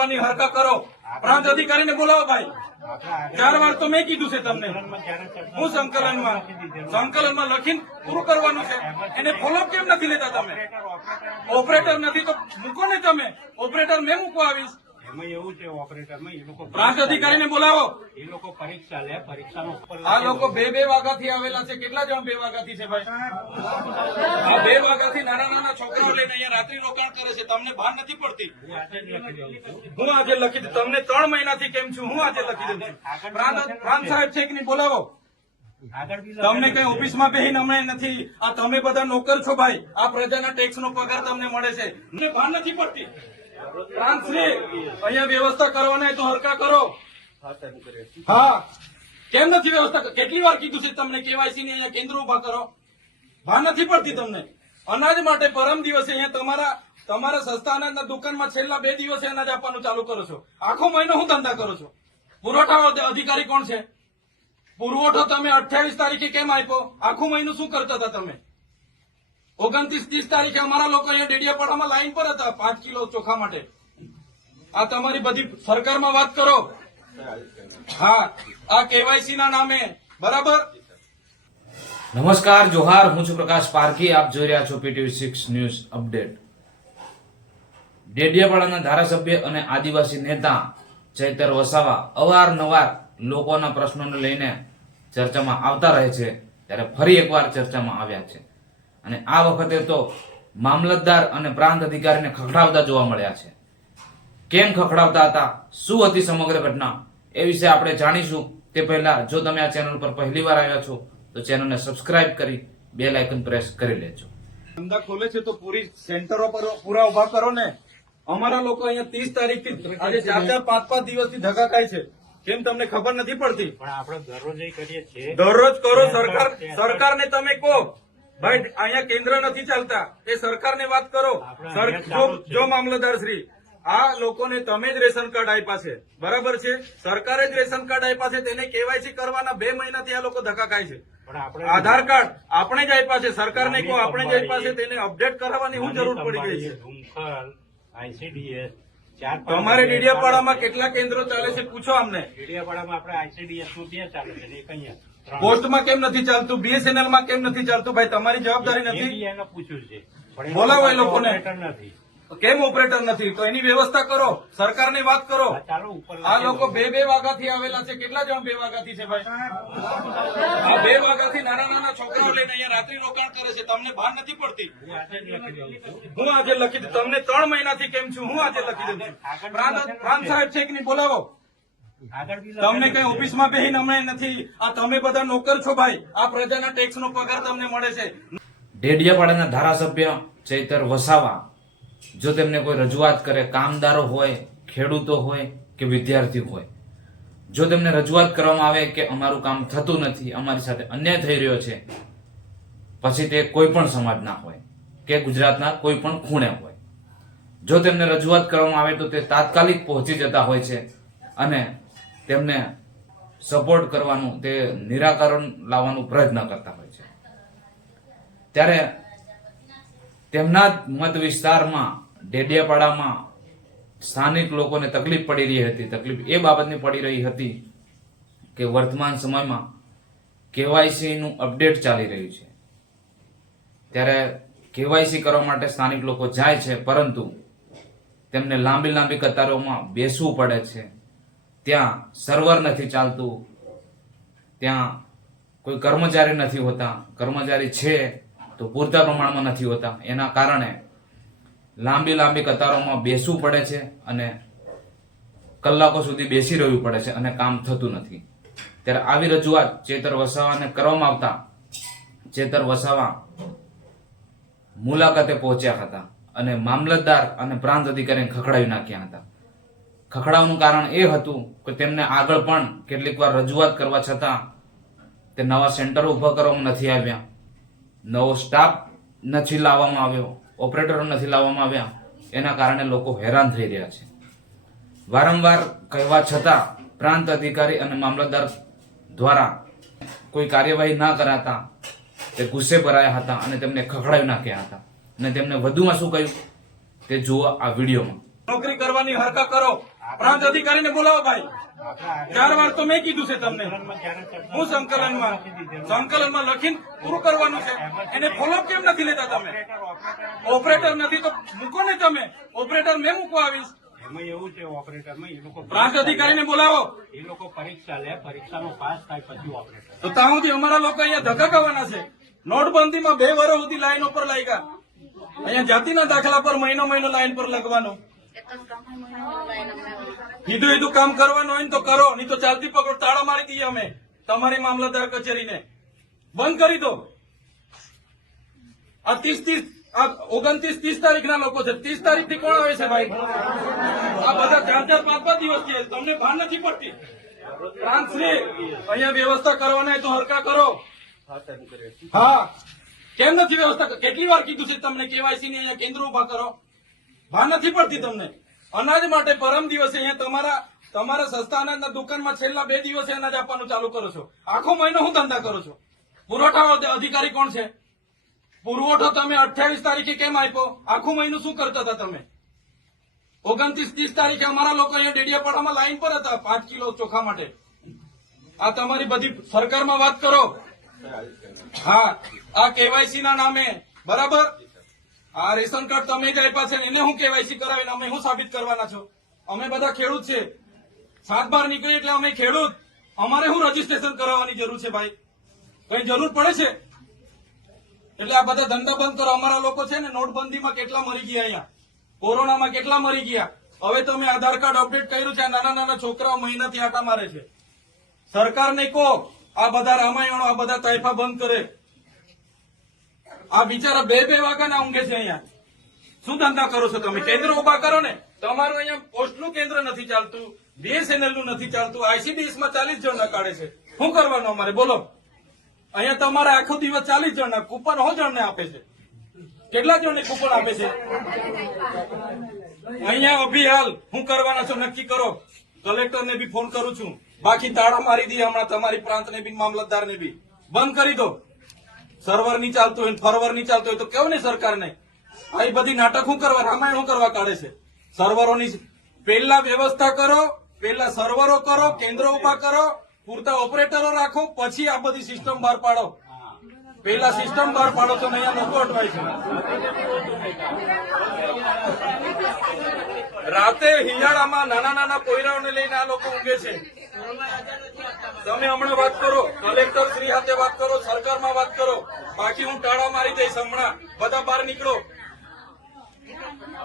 કરવાની હરકત કરો. પ્રાંત અધિકારીને બોલાવો ભાઈ. ચાર વાર તો મેં કીધું છે તમને. હું સંકલનમાં સંકલનમાં લખીને પૂરું કરવાનું છે. એને ફોલોઅપ કેમ નથી લેતા તમે? ઓપરેટર નથી તો મૂકો ને તમે. ઓપરેટર મેં મૂકવા આવીશ. એમાં એવું છે ઓપરેટરમાં એ લોકો પ્રાંત અધિકારીને બોલાવો. એ લોકો પરીક્ષા લે પરીક્ષાનો આ લોકો બે બે વાગ્યાથી આવેલા છે. કેટલા જણ બે વાગ્યાથી છે ભાઈ? આ બે વાગ્યાથી નાના નાના છોકરાઓ લઈને અહીંયા રાત્રિ રોકાણ કરે છે. તમને ભાન નથી પડતી? હું આજે લખી દઉં તમને ત્રણ મહિનાથી કેમ છું? હું આજે લખી દઉં પ્રાંત પ્રાંત સાહેબ છે કે નહીં? બોલાવો. તમને કઈ ઓફિસમાં બેહીને હમણાં નથી. આ તમે બધા નોકર છો ભાઈ. આ પ્રજાના ટેક્સ નો પગાર તમને મળે છે. મને ભાન નથી પડતી. પ્રાંતશ્રી અહીંયા વ્યવસ્થા કરવાના તો હરકા કરો. હા. કેમ નથી વ્યવસ્થા કેટલી વાર કીધું છે તમને કેવાયસી ને અહીંયા કેન્દ્ર ઊભા કરો? ભાન નથી પડતી તમને? અનાજ માટે પરમ દિવસે અહીંયા તમારા તમારા સસ્તા અનાજના દુકાનમાં છેલ્લા બે દિવસે અનાજ આપવાનું ચાલુ કરો છો. આખો મહિનો હું ધંધા કરો છો? પુરવઠા અધિકારી કોણ છે? પુરવઠો તમે અઠ્યાવીસ તારીખે કેમ આપ્યો? આખું મહિનું શું કરતા હતા તમે? ઓગણત્રીસ, ત્રીસ તારીખે અમારા લોકો અહીંયા ડેડિયાપાડામાં લાઈન પર હતા, પાંચ કિલો ચોખા માટે. આ તમારી બધી સરકારમાં વાત કરો. હા, આ કેવાયસી ના નામે. બરાબર? નમસ્કાર, જોહાર. હું છું પ્રકાશ પારખી આપ જોઈ રહ્યા છો પીટીવી સિક્સ ન્યૂઝ અપડેટ. ડેડિયાપાડાના ધારાસભ્ય અને આદિવાસી નેતા ચૈતર વસાવા અવારનવાર લોકોના પ્રશ્નોને લઈને ચર્ચામાં આવતા રહે છે, ત્યારે ફરી એકવાર ચર્ચામાં આવ્યા છે. અને આ વખતે તો મામલતદાર અને પ્રાંત અધિકારીને ખખડાવતા જોવા મળ્યા છે. કેમ ખખડાવતા હતા? શું હતી સમગ્ર ઘટના? એ વિશે આપણે જાણીશું. તે પહેલા જો તમે આ ચેનલ પર પહેલી વાર આવ્યા છો તો ચેનલને સબસ્ક્રાઇબ કરી બેલ આઇકન પ્રેસ કરી લેજો. ધંધા ખોલે છે તો પૂરી સેન્ટરો પર પૂરા ઊભા કરો ને. અમારા લોકો અહીંયા ત્રીસ તારીખથી આજે ચાર ચાર પાંચ પાંચ દિવસથી ધક્કા ખાય છે. કેમ તમને ખબર નથી પડતી? પણ આપણે દરરોજ કરીએ છીએ. દરરોજ કરો સરકાર સરકારને તમે કહો. ભાઈ અહીંયા કેન્દ્ર નથી ચાલતા. એ સરકારને વાત કરો. જો- મામલતદાર શ્રી આ લોકોને તમે જ રેશન કાર્ડ આપ્યા છે. બરાબર છે? સરકારે જ રેશન કાર્ડ આપ્યા છે. તેને કેવાયસી કરવાના બે મહિનાથી આ લોકો ધક્કા ખાય છે. આધાર કાર્ડ આપણે જ આપ્યા છે. સરકારને કહો આપણે જ આપ્યા છે તેને અપડેટ કરાવવાની શું જરૂર પડી ગઈ છે. તમારે આઈસીડીએસ તમારે ડેડિયાપાડામાં કેટલા કેન્દ્રો ચાલે છે? પૂછો અમને. ડેડિયાપાડામાં આપણે આઈસીડીએસનું બે ચાલે છે એક અહીંયા. ત્રણ. પોસ્ટમાં કેમ નથી ચાલતું? બીએસએનએલમાં કેમ નથી ચાલતું? ભાઈ તમારી જવાબદારી નથી. પૂછ્યું છે. બોલાવો એ લોકોને. નથી. કેમ ઓપરેટર નથી? તો એની વ્યવસ્થા કરો. સરકારની વાત કરો. આ લોકો બે બે વાગ્યાથી આવેલા છે. કેટલા જણ બે વાગ્યાથી છે ભાઈ? આ બે વાગ્યાથી નાના નાના છોકરાઓ લઈને અહીંયા રાત્રિ રોકાણ કરે છે. તમને ભાન નથી પડતી? હું આજે લખી દઉં તમને ત્રણ મહિનાથી કેમ છું? હું આજે લખી દઉં પ્રાંત સાહેબ છે કે નહીં? બોલાવો. તમને કઈ ઓફિસમાં બેહીને હમણાં નથી. આ તમે બધા નોકર છો ભાઈ. આ પ્રજાના ટેક્સ નો પગાર તમને મળે છે. ડેડિયાપાડાના ધારાસભ્ય ચૈતર વસાવા જો તેમને કોઈ રજૂઆત કરે કામદારો હોય ખેડૂતો હોય કે વિદ્યાર્થી હોય જો તેમને રજૂઆત કરવામાં આવે કે અમારું કામ થતું નથી અમારી સાથે અન્યાય થઈ રહ્યો છે પછી તે કોઈ પણ સમાજના હોય કે ગુજરાતના કોઈ પણ ખૂણે હોય જો તેમને રજૂઆત કરવામાં આવે તો તે તાત્કાલિક પહોંચી જતા હોય છે અને તેમને સપોર્ટ કરવાનું, તે નિરાકરણ લાવવાનું પ્રયત્ન કરતા હોય છે. ત્યારે તેમના જ મત વિસ્તારમાં, ડેડિયાપાડામાં સ્થાનિક લોકોને તકલીફ પડી રહી હતી. તકલીફ એ બાબતની પડી રહી હતી કે વર્તમાન સમયમાં કેવાયસીનું અપડેટ ચાલી રહ્યું છે. ત્યારે કેવાયસી કરવા માટે સ્થાનિક લોકો જાય છે, પરંતુ તેમને લાંબી લાંબી કતારોમાં બેસવું પડે છે. ત્યાં સર્વર નથી ચાલતું, ત્યાં કોઈ કર્મચારી નથી હોતા, કર્મચારી છે તો પૂરતા પ્રમાણમાં નથી હોતા. એના કારણે લાંબી લાંબી કતારોમાં બેસવું પડે છે અને કલાકો સુધી બેસી રહેવું પડે છે અને કામ થતું નથી. ત્યારે આવી રજૂઆત ચેતર વસાવાને કરવામાં આવતા, ચેતર વસાવા મુલાકાતે પહોંચ્યા હતા અને મામલતદાર અને પ્રાંત અધિકારીને ખખડાવી નાખ્યા હતા. ખખડાવવાનું કારણ એ હતું કે તેમને આગળ પણ કેટલીક વાર રજૂઆત કરવા છતાં તે નવા સેન્ટરો ઊભા કરવામાં નથી આવ્યા. નવો સ્ટાફ નથી લાવવામાં આવ્યો ઓપરેટરો નથી લાવવામાં આવ્યા. એના કારણે લોકો હેરાન થઈ રહ્યા છે. વારંવાર કહેવા છતાં પ્રાંત અધિકારી અને મામલતદાર દ્વારા કોઈ કાર્યવાહી ના કરાતા તે ગુસ્સે ભરાયા હતા અને તેમને ખખડાવી નાખ્યા હતા. અને તેમને વધુમાં શું કહ્યું તે જુઓ આ વિડીયોમાં. નોકરી કરવાની હરકત કરો. પ્રાંત અધિકારીને બોલાવો ભાઈ. ચાર વાર તો મેં કીધું છે તમને. હું સંકલનમાં સંકલનમાં લખીને પૂરું કરવાનું છે. એને ફોલોઅપ કેમ નથી લેતા તમે? ઓપરેટર નથી તો મૂકો ને તમે. ઓપરેટર મેં મૂકવા આવીશ. એમાં એવું છે ઓપરેટરમાં એ લોકો પ્રાંત અધિકારીને બોલાવો. એ લોકો પરીક્ષા લે પરીક્ષામાં પાસ થાય પછી ઓપરેટર તો ત્યાં સુધી અમારા લોકો અહીંયા ધક્કા ખાવાના છે. નોટબંધીમાં બે વર્ષ સુધી લાઈન ઉપર લાગ્યા. અહીંયા જાતિના દાખલા પર મહિનો મહિનો લાઈન પર લગવાનો કીધું કીધું કામ કરવાનું હોય ને તો કરો, નહીં તો ચાલતી પકડો, તાળા મારી દઈએ અમે, તમારી મામલતદાર કચેરીને. બંધ કરી દો. આ ત્રીસ ત્રીસ, આ ઓગણત્રીસ ત્રીસ તારીખના લોકો છે. ત્રીસ તારીખથી કોણ આવે છે ભાઈ? આ બધા ચાર ચાર પાંચ પાંચ દિવસ છે. તમને ભાન નથી પડતી? પ્રાંતશ્રી અહીંયા વ્યવસ્થા કરવાના તો હરકા કરો. હા. કેમ નથી વ્યવસ્થા કેટલી વાર કીધું છે તમને કેવાયસી ને અહીંયા કેન્દ્ર ઊભા કરો? ભાન નથી પડતી તમને. અનાજ માટે પરમ દિવસે અહીંયા તમારા તમારા સસ્તા અનાજના દુકાનમાં છેલ્લા બે દિવસે અનાજ આપવાનું ચાલુ કરો છો. આખો મહિનો હું ધંધા કરો છો. પુરવઠા અધિકારી કોણ છે? પુરવઠો તમે અઠ્યાવીસ તારીખે કેમ આપ્યો? આખું મહિનું શું કરતા હતા તમે? ઓગણત્રીસ, ત્રીસ તારીખે અમારા લોકો અહીંયા ડેડિયાપાડામાં લાઈન પર હતા, પાંચ કિલો ચોખા માટે. આ તમારી બધી સરકારમાં વાત કરો. હા, આ કેવાયસી ના નામે. બરાબર? આ રેશન કાર્ડ તમે જ આપ્યા છે એને હું કેવાયસી કરાવીને અમે શું સાબિત કરવાના છો? અમે બધા ખેડૂત છે. સાત બાર નીકળી એટલે અમે ખેડૂત. અમારે શું રજીસ્ટ્રેશન કરાવવાની જરૂર છે ભાઈ? કઈ જરૂર પડે છે? એટલે આ બધા ધંધા બંધ કરો. અમારા લોકો છે ને નોટબંધીમાં કેટલા મરી ગયા અહીંયા? કોરોનામાં કેટલા મરી ગયા? હવે તમે આધાર કાર્ડ અપડેટ કર્યું છે. આ નાના નાના છોકરાઓ મહિનાથી આટા મારે છે. સરકારને કહો, આ બધા રામાયણો, આ બધા તાઇફા બંધ કરે. આ બિચારા બે બે વાગ્યાના ઊંઘે છે અહીંયા. શું ધંધા કરો છો તમે? કેન્દ્ર ઊભા કરો ને. તમારું અહીંયા પોસ્ટનું કેન્દ્ર નથી ચાલતું બીએસએનએલનું નથી ચાલતું આઈસીડીએસમાં ચાલીસ જણ કાઢે છે. શું કરવાનું અમારે? બોલો. અહીંયા તમારે આખો દિવસ ચાલીસ જણ કૂપન હો જણને આપે છે? કેટલા જણને કૂપન આપે છે? અહીંયા અભી હાલ હું કરવાના છો? નક્કી કરો. કલેક્ટરને બી ફોન કરું છું. બાકી તાળા મારી દઈએ હમણાં તમારી પ્રાંતને બી મામલતદારને બી. બંધ કરી દો. સર્વર નહીં ચાલતું હોય ફરવર નહીં ચાલતું હોય તો કેવું ને સરકારને આ બધી નાટક શું કરવા, રામાયણ શું કરવા કાઢે છે? સર્વરોની પહેલા વ્યવસ્થા કરો, પહેલા સર્વરો કરો, કેન્દ્ર ઊભા કરો, પૂરતા ઓપરેટરો રાખો, પછી આ બધી સિસ્ટમ બહાર પાડો. પહેલા સિસ્ટમ બહાર પાડો તો અહીંયા લોકો અટવાય છે. રાતે હિયાળામાં નાના નાના પોયરાઓને લઈને આ લોકો ઊંઘે છે. તમે હમણાં વાત કરો, કલેક્ટર શ્રી સાથે વાત કરો, સરકારમાં વાત કરો. બાકી હું ટાળા મારી દઈશ હમણાં. બધા બહાર નીકળો.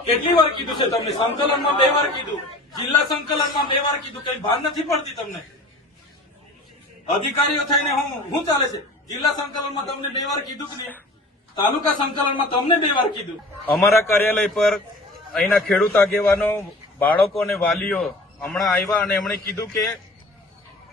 કેટલી વાર કીધું છે તમને? સંકલનમાં બે વાર કીધું. જિલ્લા સંકલનમાં બે વાર કીધું. કઈ ભાન નથી પડતી તમને? અધિકારીઓ થઈને હું શું ચાલે છે? જિલ્લા સંકલનમાં તમને બે વાર કીધું કે તાલુકા સંકલનમાં તમને બે વાર કીધું. અમારા કાર્યાલય પર અહીંના ખેડૂત આગેવાનો, બાળકો અને વાલીઓ હમણાં આવ્યા અને એમણે કીધું કે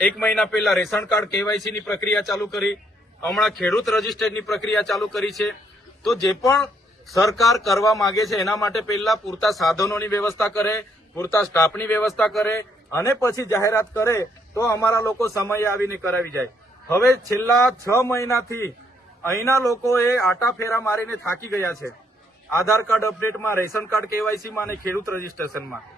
એક મહિના પહેલા રેશન કાર્ડ કેવાયસી ની પ્રક્રિયા ચાલુ કરી. હમણાં ખેડૂત રજીસ્ટર્ડની પ્રક્રિયા ચાલુ કરી છે. તો જે પણ સરકાર કરવા માંગે છે, એના માટે પહેલા પૂરતા સાધનોની વ્યવસ્થા કરે, પૂરતા સ્ટાફની વ્યવસ્થા કરે અને પછી જાહેરાત કરે તો અમારા લોકો સમયે આવીને કરાવી જાય. હવે છેલ્લા છ મહિનાથી અહીંના લોકોએ આટા ફેરા મારીને થાકી ગયા છે. આધાર કાર્ડ અપડેટમાં, રેશન કાર્ડ કેવાયસીમાં અને ખેડૂત રજીસ્ટ્રેશનમાં.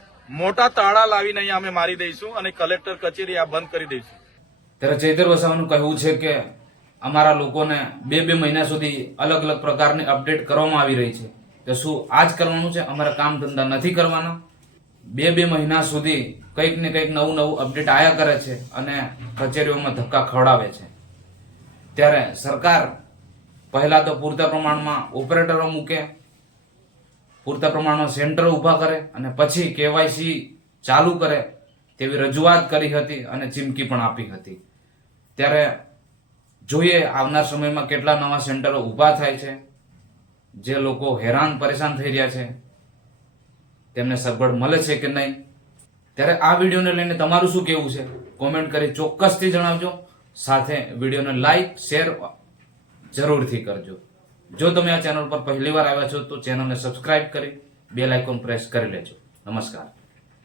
મોટા તાળા લાવીને અહીંયા અમે મારી દઈશું અને કલેક્ટર કચેરી આ બંધ કરી દઈશું. ત્યારે ચૈતર વસાવાનું કહેવું છે કે અમારા લોકોને બે બે મહિના સુધી અલગ અલગ પ્રકારની અપડેટ કરવામાં આવી રહી છે. તો શું આ જ કરવાનું છે? અમારા કામ ધંધા નથી કરવાના? બે બે મહિના સુધી કંઈક ને કંઈક નવું નવું અપડેટ આયા કરે છે અને કચેરીઓમાં ધક્કા ખવડાવે છે. ત્યારે સરકાર પહેલાં તો પૂરતા પ્રમાણમાં ઓપરેટરો મૂકે પૂરતા પ્રમાણમાં સેન્ટરો ઊભા કરે અને પછી કેવાયસી ચાલુ કરે તેવી રજૂઆત કરી હતી અને ચીમકી પણ આપી હતી. ત્યારે જોઈએ આવનાર સમયમાં કેટલા નવા સેન્ટરો ઊભા થાય છે, જે લોકો હેરાન પરેશાન થઈ રહ્યા છે, તેમને સગવડ મળે છે કે નહીં? ત્યારે આ વિડીયોને લઈને તમારું શું કહેવું છે? કોમેન્ટ કરી ચોક્કસથી જણાવજો. સાથે વિડીયોને લાઈક, શેર જરૂરથી કરજો. જો તમે આ ચેનલ પર પહેલી વાર આવ્યા છો તો ચેનલને સબસ્ક્રાઇબ કરી, બેલ આઇકોન પ્રેસ કરી લેજો. નમસ્કાર.